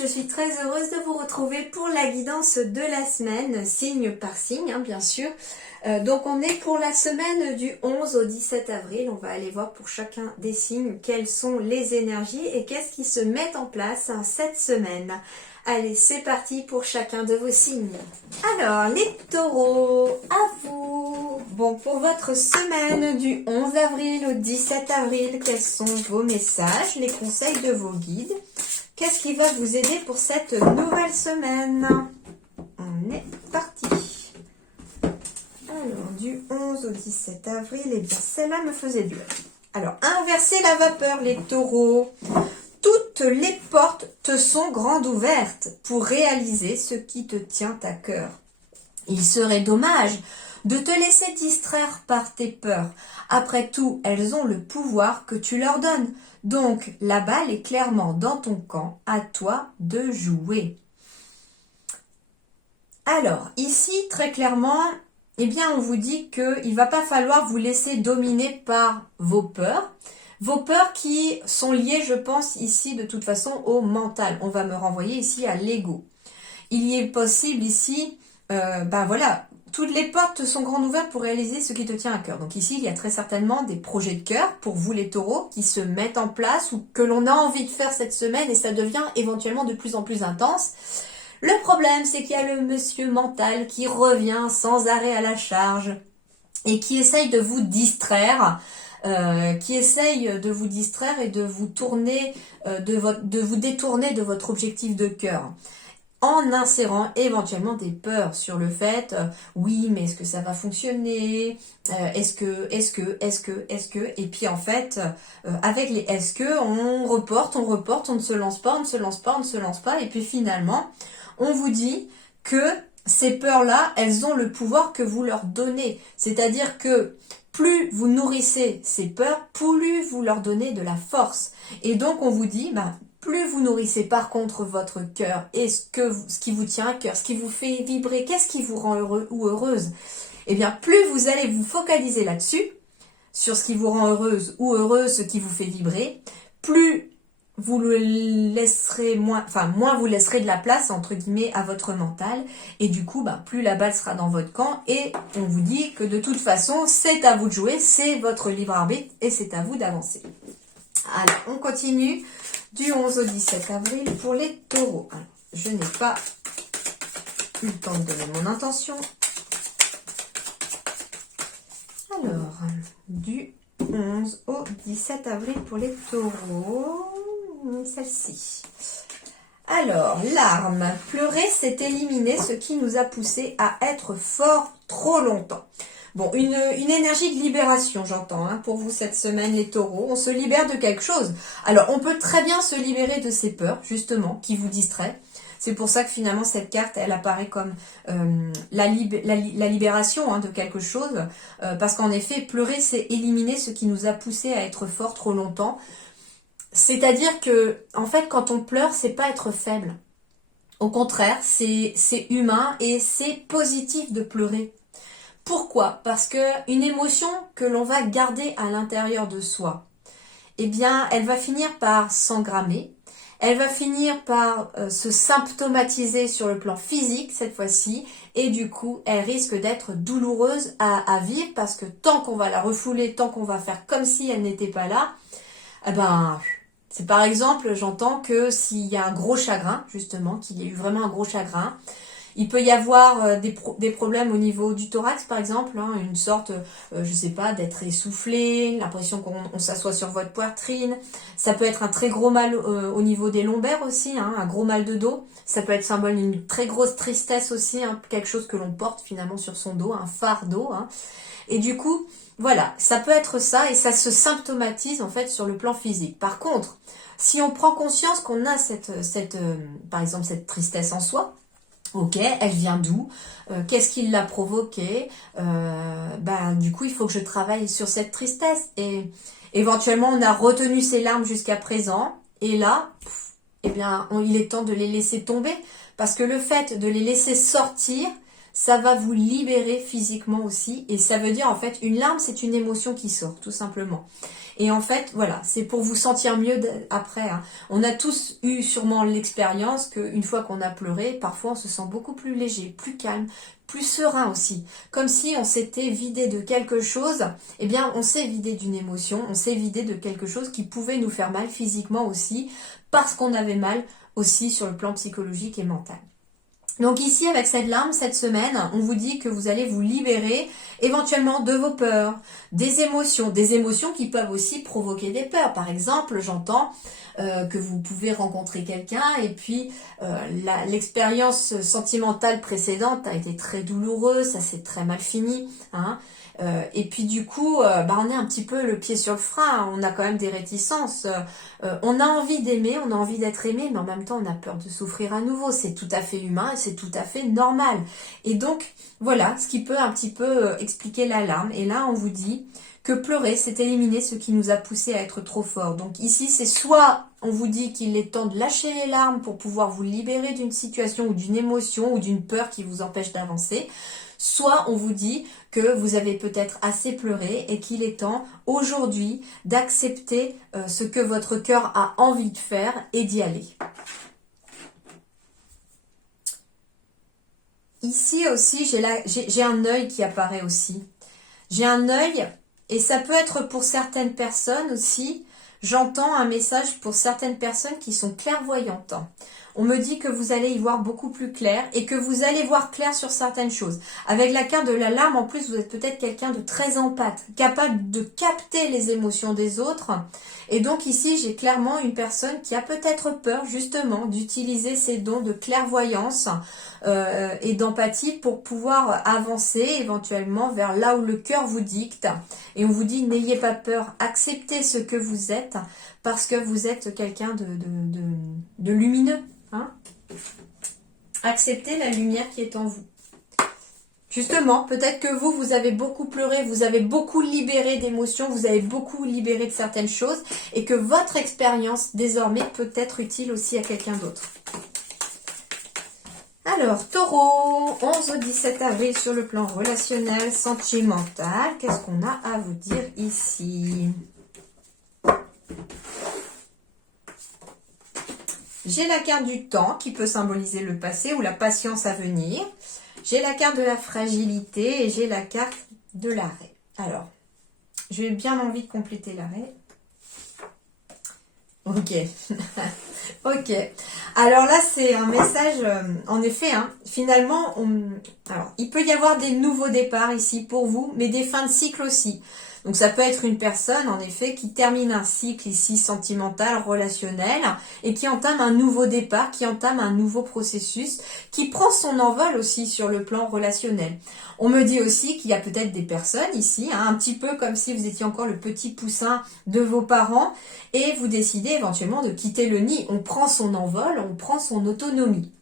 je suis très heureuse de vous retrouver pour la guidance de la semaine, signe par signe, hein, bien sûr. Donc on est pour la semaine du 11 au 17 avril, on va aller voir pour chacun des signes quelles sont les énergies et qu'est-ce qui se met en place cette semaine. Allez, c'est parti pour chacun de vos signes. Alors, les taureaux, à vous. Bon, pour votre semaine du 11 avril au 17 avril, quels sont vos messages, les conseils de vos guides? Qu'est-ce qui va vous aider pour cette nouvelle semaine? On est parti. Alors, du 11 au 17 avril, eh bien, celle-là me faisait dur. Alors, inversez la vapeur, les taureaux. Toutes les portes te sont grandes ouvertes pour réaliser ce qui te tient à cœur. Il serait dommage de te laisser distraire par tes peurs. Après tout, elles ont le pouvoir que tu leur donnes. Donc, la balle est clairement dans ton camp, à toi de jouer. Alors, ici, très clairement, eh bien, on vous dit qu'il ne va pas falloir vous laisser dominer par vos peurs. Vos peurs qui sont liées, je pense, ici, de toute façon, au mental. On va me renvoyer ici à l'ego. Il y est possible ici, voilà, toutes les portes sont grandes ouvertes pour réaliser ce qui te tient à cœur. Donc ici, il y a très certainement des projets de cœur pour vous les taureaux qui se mettent en place ou que l'on a envie de faire cette semaine et ça devient éventuellement de plus en plus intense. Le problème, c'est qu'il y a le monsieur mental qui revient sans arrêt à la charge et qui essaye de vous distraire. Et de vous tourner, de vous détourner de votre objectif de cœur, en insérant éventuellement des peurs sur le fait, oui, mais est-ce que ça va fonctionner, est-ce que, et puis en fait, avec les est-ce que, on reporte, on ne se lance pas, et puis finalement, on vous dit que ces peurs-là, elles ont le pouvoir que vous leur donnez, c'est-à-dire que plus vous nourrissez ces peurs, plus vous leur donnez de la force. Et donc, on vous dit, plus vous nourrissez par contre votre cœur et ce qui vous tient à cœur, ce qui vous fait vibrer, qu'est-ce qui vous rend heureux ou heureuse, eh bien, plus vous allez vous focaliser là-dessus, sur ce qui vous rend heureuse ou heureuse, ce qui vous fait vibrer, plus vous le laisserez moins vous laisserez de la place, entre guillemets, à votre mental. Et du coup, plus la balle sera dans votre camp. Et on vous dit que de toute façon, c'est à vous de jouer, c'est votre libre arbitre et c'est à vous d'avancer. Alors, on continue du 11 au 17 avril pour les taureaux. Alors, je n'ai pas eu le temps de donner mon intention. Alors, du 11 au 17 avril pour les taureaux. Celle-ci. Alors, larmes. Pleurer, c'est éliminer ce qui nous a poussé à être fort trop longtemps. Bon, une énergie de libération, j'entends, pour vous cette semaine, les taureaux. On se libère de quelque chose. Alors, on peut très bien se libérer de ces peurs, justement, qui vous distraient. C'est pour ça que finalement, cette carte, elle apparaît comme la libération de quelque chose. Parce qu'en effet, pleurer, c'est éliminer ce qui nous a poussé à être fort trop longtemps. C'est-à-dire que, en fait, quand on pleure, c'est pas être faible. Au contraire, c'est humain et c'est positif de pleurer. Pourquoi? Parce que une émotion que l'on va garder à l'intérieur de soi, eh bien, elle va finir par s'engrammer, elle va finir par se symptomatiser sur le plan physique cette fois-ci, et du coup, elle risque d'être douloureuse à vivre parce que tant qu'on va la refouler, tant qu'on va faire comme si elle n'était pas là, c'est par exemple, j'entends que s'il y a un gros chagrin, justement, qu'il y a eu vraiment un gros chagrin, il peut y avoir des problèmes au niveau du thorax, par exemple, une sorte, je sais pas, d'être essoufflé, l'impression qu'on s'assoit sur votre poitrine. Ça peut être un très gros mal au niveau des lombaires aussi, un gros mal de dos. Ça peut être symbole d'une très grosse tristesse aussi, quelque chose que l'on porte finalement sur son dos, un fardeau. Et du coup, voilà, ça peut être ça et ça se symptomatise en fait sur le plan physique. Par contre, si on prend conscience qu'on a par exemple cette tristesse en soi, ok, elle vient d'où? Qu'est-ce qui l'a provoquée? Du coup, il faut que je travaille sur cette tristesse. Et éventuellement, on a retenu ces larmes jusqu'à présent. Et là, il est temps de les laisser tomber. Parce que le fait de les laisser sortir, ça va vous libérer physiquement aussi. Et ça veut dire, en fait, une larme, c'est une émotion qui sort, tout simplement. Et en fait, voilà, c'est pour vous sentir mieux après. Hein. On a tous eu sûrement l'expérience qu'une fois qu'on a pleuré, parfois on se sent beaucoup plus léger, plus calme, plus serein aussi. Comme si on s'était vidé de quelque chose, eh bien on s'est vidé d'une émotion, on s'est vidé de quelque chose qui pouvait nous faire mal physiquement aussi, parce qu'on avait mal aussi sur le plan psychologique et mental. Donc ici, avec cette larme, cette semaine, on vous dit que vous allez vous libérer éventuellement de vos peurs, des émotions qui peuvent aussi provoquer des peurs. Par exemple, j'entends que vous pouvez rencontrer quelqu'un et puis l'expérience sentimentale précédente a été très douloureuse, ça s'est très mal fini, hein. Et puis du coup, on est un petit peu le pied sur le frein, on a quand même des réticences. On a envie d'aimer, on a envie d'être aimé, mais en même temps, on a peur de souffrir à nouveau. C'est tout à fait humain et c'est tout à fait normal. Et donc, voilà ce qui peut un petit peu expliquer l'alarme. Et là, on vous dit que pleurer, c'est éliminer ce qui nous a poussé à être trop fort. Donc ici, c'est soit on vous dit qu'il est temps de lâcher les larmes pour pouvoir vous libérer d'une situation ou d'une émotion ou d'une peur qui vous empêche d'avancer, soit on vous dit que vous avez peut-être assez pleuré et qu'il est temps aujourd'hui d'accepter ce que votre cœur a envie de faire et d'y aller. Ici aussi, j'ai un œil qui apparaît aussi. J'ai un œil et ça peut être pour certaines personnes aussi. J'entends un message pour certaines personnes qui sont clairvoyantes. On me dit que vous allez y voir beaucoup plus clair et que vous allez voir clair sur certaines choses. Avec la carte de l'alarme, en plus, vous êtes peut-être quelqu'un de très empathe, capable de capter les émotions des autres. Et donc ici, j'ai clairement une personne qui a peut-être peur justement d'utiliser ses dons de clairvoyance et d'empathie pour pouvoir avancer éventuellement vers là où le cœur vous dicte. Et on vous dit, n'ayez pas peur, acceptez ce que vous êtes parce que vous êtes quelqu'un de lumineux. Hein? Acceptez la lumière qui est en vous. Justement, peut-être que vous avez beaucoup pleuré, vous avez beaucoup libéré d'émotions, vous avez beaucoup libéré de certaines choses et que votre expérience désormais peut être utile aussi à quelqu'un d'autre. Alors, Taureau, 11 au 17 avril sur le plan relationnel, sentimental, qu'est-ce qu'on a à vous dire ici ? J'ai la carte du temps qui peut symboliser le passé ou la patience à venir. J'ai la carte de la fragilité et j'ai la carte de l'arrêt. Alors, j'ai bien envie de compléter l'arrêt. Ok. Ok. Alors là, c'est un message, en effet, hein, finalement, alors, il peut y avoir des nouveaux départs ici pour vous, mais des fins de cycle aussi. Donc ça peut être une personne, en effet, qui termine un cycle ici sentimental, relationnel, et qui entame un nouveau départ, qui entame un nouveau processus, qui prend son envol aussi sur le plan relationnel. On me dit aussi qu'il y a peut-être des personnes ici, hein, un petit peu comme si vous étiez encore le petit poussin de vos parents, et vous décidez éventuellement de quitter le nid. On prend son envol, on prend son autonomie.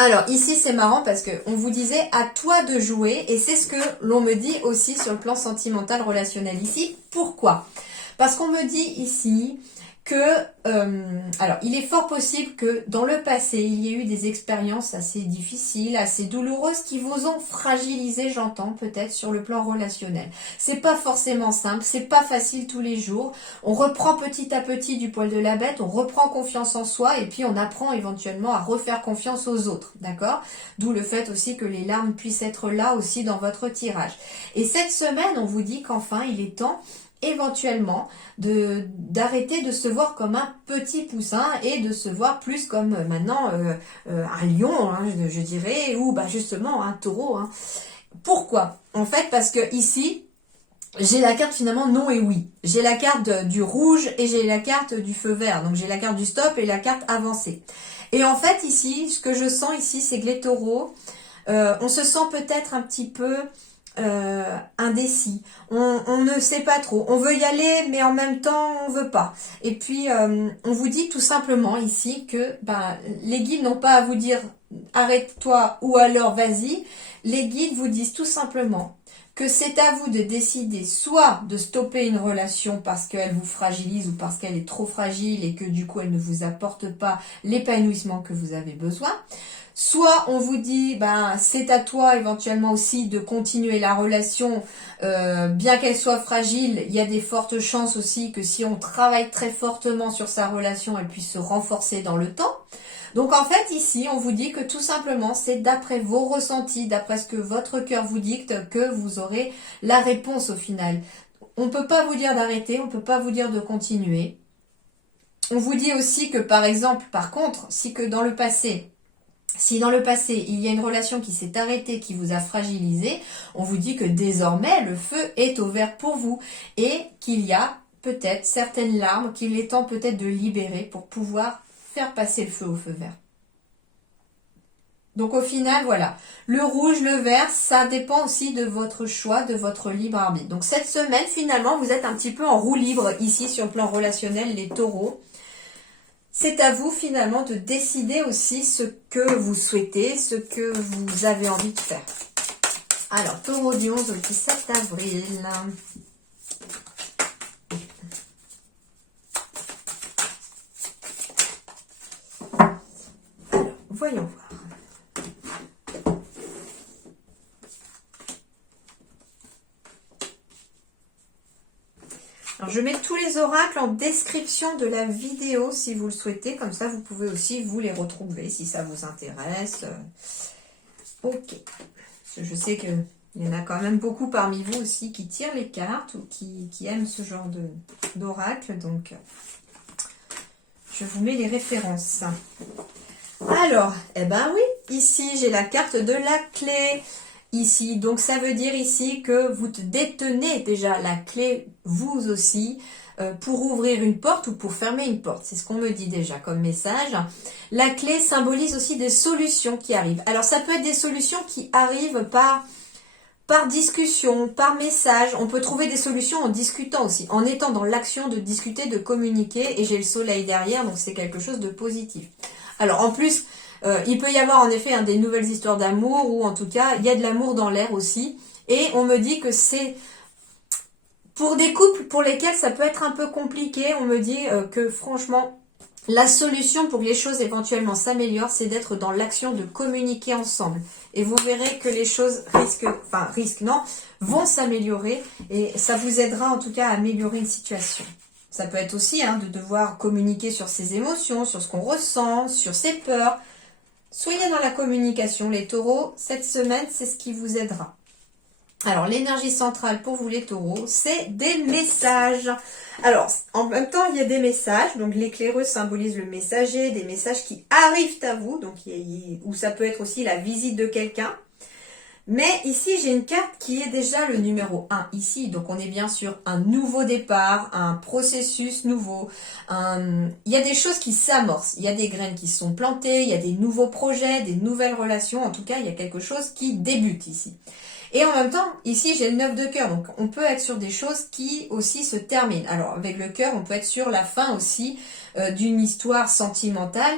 Alors ici c'est marrant parce qu'on vous disait à toi de jouer et c'est ce que l'on me dit aussi sur le plan sentimental relationnel ici. Pourquoi ? Parce qu'on me dit ici que, alors il est fort possible que dans le passé il y ait eu des expériences assez difficiles, assez douloureuses qui vous ont fragilisé, j'entends peut-être sur le plan relationnel. C'est pas forcément simple, c'est pas facile tous les jours. On reprend petit à petit du poil de la bête, on reprend confiance en soi et puis on apprend éventuellement à refaire confiance aux autres, d'accord ? D'où le fait aussi que les larmes puissent être là aussi dans votre tirage. Et cette semaine, on vous dit qu'enfin il est temps éventuellement d'arrêter de se voir comme un petit poussin et de se voir plus comme maintenant un lion, hein, je dirais, ou justement un taureau. Hein. Pourquoi ? En fait, parce que ici, j'ai la carte finalement non et oui. J'ai la carte du rouge et j'ai la carte du feu vert. Donc j'ai la carte du stop et la carte avancée. Et en fait ici, ce que je sens ici, c'est que les taureaux, on se sent peut-être un petit peu indécis. On ne sait pas trop. On veut y aller, mais en même temps, on veut pas. Et puis, on vous dit tout simplement ici que les guides n'ont pas à vous dire arrête-toi ou alors vas-y, les guides vous disent tout simplement que c'est à vous de décider soit de stopper une relation parce qu'elle vous fragilise ou parce qu'elle est trop fragile et que du coup elle ne vous apporte pas l'épanouissement que vous avez besoin. Soit on vous dit, ben, c'est à toi éventuellement aussi de continuer la relation, bien qu'elle soit fragile, il y a des fortes chances aussi que si on travaille très fortement sur sa relation, elle puisse se renforcer dans le temps. Donc en fait ici on vous dit que tout simplement c'est d'après vos ressentis, d'après ce que votre cœur vous dicte que vous aurez la réponse au final. On ne peut pas vous dire d'arrêter, on ne peut pas vous dire de continuer. On vous dit aussi que par exemple, par contre, si dans le passé il y a une relation qui s'est arrêtée, qui vous a fragilisé, on vous dit que désormais le feu est ouvert pour vous et qu'il y a peut-être certaines larmes qu'il est temps peut-être de libérer pour pouvoir faire passer le feu au feu vert. Donc au final, voilà, le rouge, le vert, ça dépend aussi de votre choix, de votre libre arbitre. Donc cette semaine, finalement, vous êtes un petit peu en roue libre ici sur le plan relationnel, les taureaux. C'est à vous finalement de décider aussi ce que vous souhaitez, ce que vous avez envie de faire. Alors, taureau du 11 au 17 avril. Alors, voyons voir. Alors, je mets tous les oracles en description de la vidéo si vous le souhaitez. Comme ça, vous pouvez aussi vous les retrouver si ça vous intéresse. Ok. Je sais qu'il y en a quand même beaucoup parmi vous aussi qui tirent les cartes ou qui aiment ce genre d'oracle. Donc, je vous mets les références. Alors, eh ben oui, ici, j'ai la carte de la clé. Ici, donc ça veut dire ici que vous détenez déjà la clé, vous aussi, pour ouvrir une porte ou pour fermer une porte. C'est ce qu'on me dit déjà comme message. La clé symbolise aussi des solutions qui arrivent. Alors ça peut être des solutions qui arrivent par discussion, par message. On peut trouver des solutions en discutant aussi, en étant dans l'action de discuter, de communiquer. Et j'ai le soleil derrière, donc c'est quelque chose de positif. Alors en plus, il peut y avoir en effet des nouvelles histoires d'amour ou en tout cas, il y a de l'amour dans l'air aussi. Et on me dit que c'est pour des couples pour lesquels ça peut être un peu compliqué. On me dit que franchement, la solution pour que les choses éventuellement s'améliorent, c'est d'être dans l'action de communiquer ensemble. Et vous verrez que les choses vont s'améliorer et ça vous aidera en tout cas à améliorer une situation. Ça peut être aussi de devoir communiquer sur ses émotions, sur ce qu'on ressent, sur ses peurs. Soyez dans la communication, les taureaux. Cette semaine, c'est ce qui vous aidera. Alors, l'énergie centrale pour vous, les taureaux, c'est des messages. Alors, en même temps, il y a des messages. Donc, l'éclaireux symbolise le messager, des messages qui arrivent à vous. Donc, ou ça peut être aussi la visite de quelqu'un. Mais ici, j'ai une carte qui est déjà le numéro 1 ici. Donc, on est bien sur un nouveau départ, un processus nouveau. Il y a des choses qui s'amorcent. Il y a des graines qui sont plantées. Il y a des nouveaux projets, des nouvelles relations. En tout cas, il y a quelque chose qui débute ici. Et en même temps, ici, j'ai le 9 de cœur. Donc, on peut être sur des choses qui aussi se terminent. Alors, avec le cœur, on peut être sur la fin aussi d'une histoire sentimentale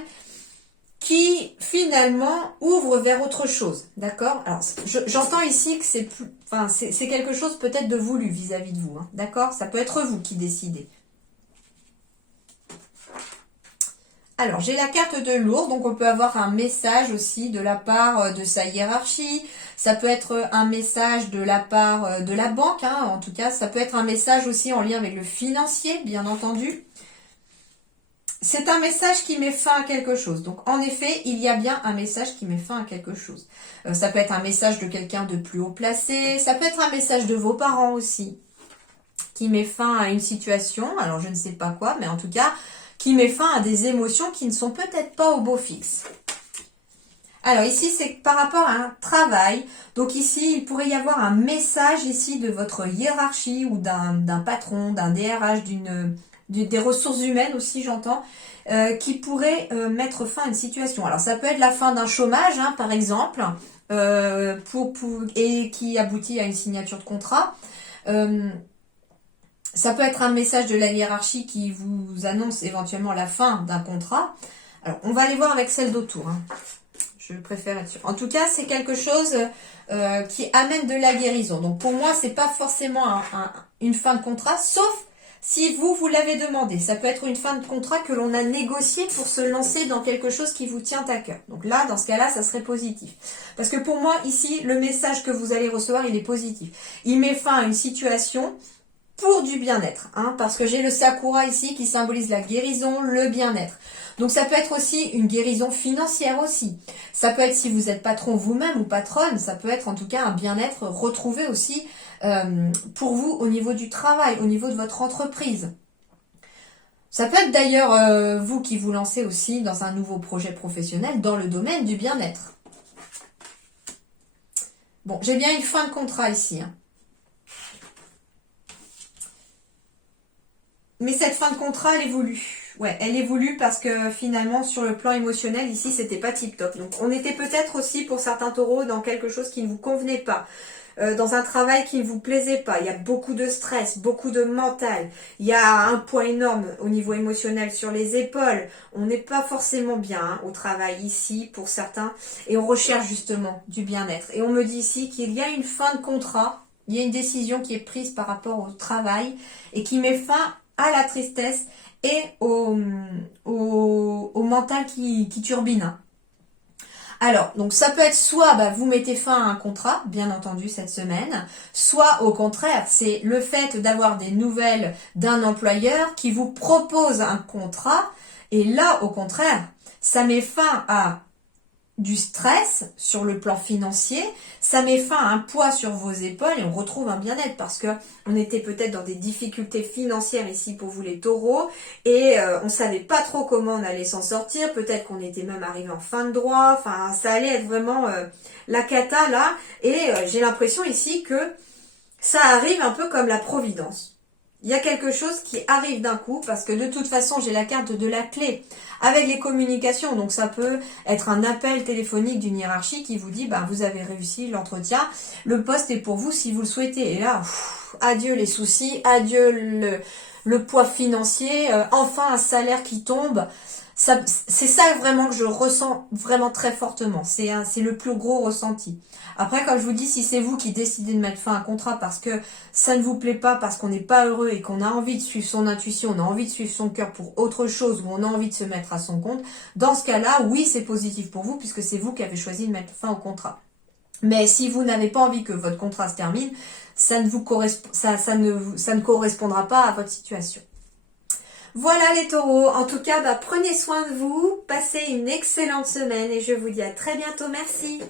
qui finalement ouvre vers autre chose, d'accord? Alors, j'entends ici que c'est quelque chose peut-être de voulu vis-à-vis de vous, d'accord? Ça peut être vous qui décidez. Alors, j'ai la carte de lourd, donc on peut avoir un message aussi de la part de sa hiérarchie. Ça peut être un message de la part de la banque, en tout cas. Ça peut être un message aussi en lien avec le financier, bien entendu. C'est un message qui met fin à quelque chose. Donc, en effet, il y a bien un message qui met fin à quelque chose. Ça peut être un message de quelqu'un de plus haut placé. Ça peut être un message de vos parents aussi, qui met fin à une situation. Alors, je ne sais pas quoi, mais en tout cas, qui met fin à des émotions qui ne sont peut-être pas au beau fixe. Alors, ici, c'est par rapport à un travail. Donc, ici, il pourrait y avoir un message ici de votre hiérarchie ou d'un patron, d'un DRH, des ressources humaines aussi, j'entends, qui pourrait mettre fin à une situation. Alors, ça peut être la fin d'un chômage, par exemple, et qui aboutit à une signature de contrat. Ça peut être un message de la hiérarchie qui vous annonce éventuellement la fin d'un contrat. Alors, on va aller voir avec celle d'autour. Je préfère être sûre. En tout cas, c'est quelque chose qui amène de la guérison. Donc pour moi, c'est pas forcément une fin de contrat, sauf si vous l'avez demandé. Ça peut être une fin de contrat que l'on a négocié pour se lancer dans quelque chose qui vous tient à cœur. Donc là, dans ce cas-là, ça serait positif. Parce que pour moi, ici, le message que vous allez recevoir, il est positif. Il met fin à une situation pour du bien-être, hein, parce que j'ai le sakura ici qui symbolise la guérison, le bien-être. Donc ça peut être aussi une guérison financière aussi. Ça peut être si vous êtes patron vous-même ou patronne, ça peut être en tout cas un bien-être retrouvé aussi pour vous au niveau du travail, au niveau de votre entreprise. Ça peut être d'ailleurs vous qui vous lancez aussi dans un nouveau projet professionnel dans le domaine du bien-être. Bon, j'ai bien une fin de contrat ici, hein. Mais cette fin de contrat, elle est voulue. Ouais, elle est voulue parce que finalement, sur le plan émotionnel, ici, c'était pas tip-top. Donc, on était peut-être aussi, pour certains taureaux, dans quelque chose qui ne vous convenait pas. Dans un travail qui ne vous plaisait pas. Il y a beaucoup de stress, beaucoup de mental. Il y a un poids énorme au niveau émotionnel sur les épaules. On n'est pas forcément bien hein, au travail ici, pour certains. Et on recherche justement du bien-être. Et on me dit ici qu'il y a une fin de contrat. Il y a une décision qui est prise par rapport au travail et qui met fin à la tristesse et au mental qui turbine. Alors, donc ça peut être soit vous mettez fin à un contrat, bien entendu cette semaine, soit au contraire, c'est le fait d'avoir des nouvelles d'un employeur qui vous propose un contrat, et là, au contraire, ça met fin à du stress sur le plan financier, ça met fin à un poids sur vos épaules et on retrouve un bien-être parce que on était peut-être dans des difficultés financières ici pour vous les taureaux et on savait pas trop comment on allait s'en sortir, peut-être qu'on était même arrivé en fin de droit, enfin ça allait être vraiment la cata là et j'ai l'impression ici que ça arrive un peu comme la providence. Il y a quelque chose qui arrive d'un coup parce que de toute façon j'ai la carte de la clé avec les communications, donc ça peut être un appel téléphonique d'une hiérarchie qui vous dit vous avez réussi l'entretien, le poste est pour vous si vous le souhaitez. Et là, adieu les soucis, adieu le poids financier, enfin un salaire qui tombe. C'est ça vraiment que je ressens vraiment très fortement. C'est le plus gros ressenti. Après, comme je vous dis, si c'est vous qui décidez de mettre fin à un contrat parce que ça ne vous plaît pas, parce qu'on n'est pas heureux et qu'on a envie de suivre son intuition, on a envie de suivre son cœur pour autre chose ou on a envie de se mettre à son compte, dans ce cas-là, oui, c'est positif pour vous puisque c'est vous qui avez choisi de mettre fin au contrat. Mais si vous n'avez pas envie que votre contrat se termine, ça ne correspondra pas à votre situation. Voilà les taureaux, en tout cas, prenez soin de vous, passez une excellente semaine et je vous dis à très bientôt, merci.